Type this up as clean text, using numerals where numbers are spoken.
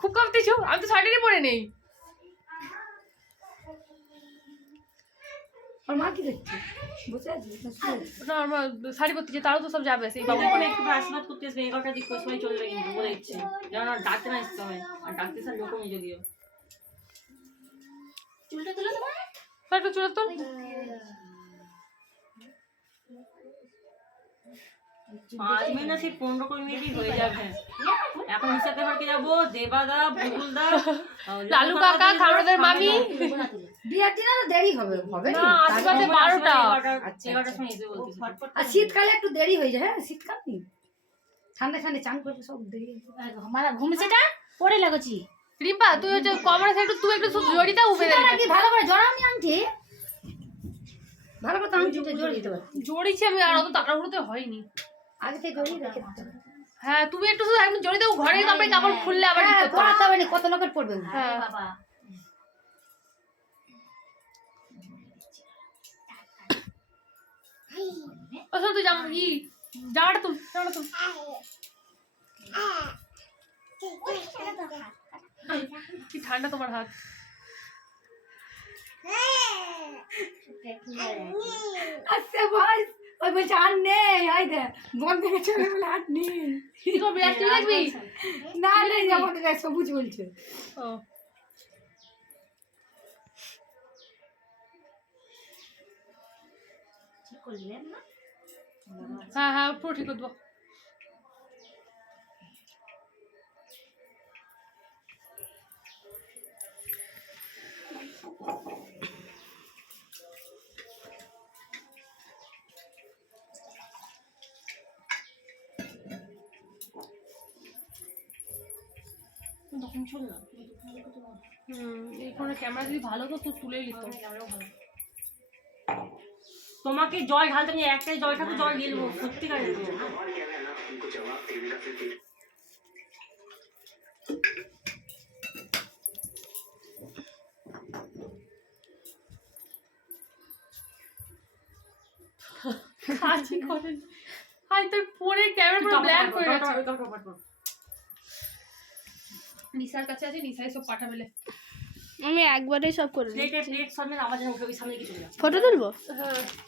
খুব কাঁপতেছো, আমি তো শাড়িটাই পরে নেই। আর মা কি দেখছে? বসে আছে না আমার শাড়ি পরতেছে, তারও তো সব যাবে সেই বাবু। একটু আশীর্বাদ করতে আসবে, 11টার দিক করে সবাই চলবে কিন্তু বলে দিচ্ছে, যেন ডাকতে না আসতে হয়, আর ডাকতে স্যার লোকও নেই যদিও। চুলটা তুলে তোমার একটু চলে তো। 5 মিনিট না, সেই 15 মিনিটই হয়ে যাবে। এখন হিসাবে বাড়তে যাবো, দেবাদা, বুবুলদা, লালু কাকা, খামড়াদের মামি। বিয়ের দিন আরো দেরি হবে হবে না আজকে 12টা। 11টার সময় এসে বলতেছে। আর শীতকালে একটু দেরি হয়ে যায়। হ্যাঁ শীতকাল নেই, ঠান্ডা ঠান্ডা চান করবে সব দেরি हमारा घूम से जा পড়ে লাগছি। রিম্পা তুই হচ্ছে কমরে একটু, তুই একটু জড়িটা উবে দে। কি ভালো করে জড়াওনি আনছি, ভালো করে আনছিতে জড়িয়ে দিতে পারতি। জড়িছি আমি, আর অত তাড়াহুড়োতে হয়নি। আগে থেকে জড়িয়ে রেখে দিতে হবে। হ্যাঁ তুমি একটু শুধু একদম জড়িয়ে দাও, ঘরে তো আমরা কাপড় খুললে আবার হ্যাঁ, দিতে পড়াতে হবে না, কত লোকের পড়বে না। হ্যাঁ বাবা আসলে তুই জামাটা তুল, জামাটা তুল। কি ঠান্ডা তোমার হাত। আচ্ছা ভাই ওই বলছে আর নেই, আই দে বন থেকে চলে বলে আর নেই। তুই তো বিরাট তুই দেখবি। না নেই, আমাকে দেখ সবুজ বলছে। ও ঠিক করলেন না? হ্যাঁ হ্যাঁ পুরো ঠিক করে দেবো। তখন চল না, এই ফোনের ক্যামেরা যদি ভালো তো তুই তুলেই নিত। তোমাকে জল ঢালতে নিয়ে একটাই জলটা তো জল দিয়ে দেবো সত্যিকার। কাজই করেন। হাই তোর ফোনের ক্যামেরা পুরো ব্ল্যাঙ্ক হয়ে গেছে। নিসার কাছে আছে, নিসাই সব পাঠাবেলে। আমি একবারে সব করে প্লেট সব আবার যেন উঠে ওই সামনে কিছু ফটো তুলবো। হ্যাঁ